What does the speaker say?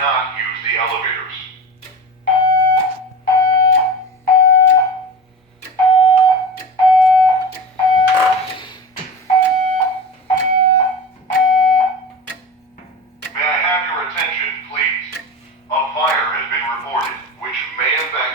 not use the elevators. May I have your attention, please? A fire has been reported, which may affect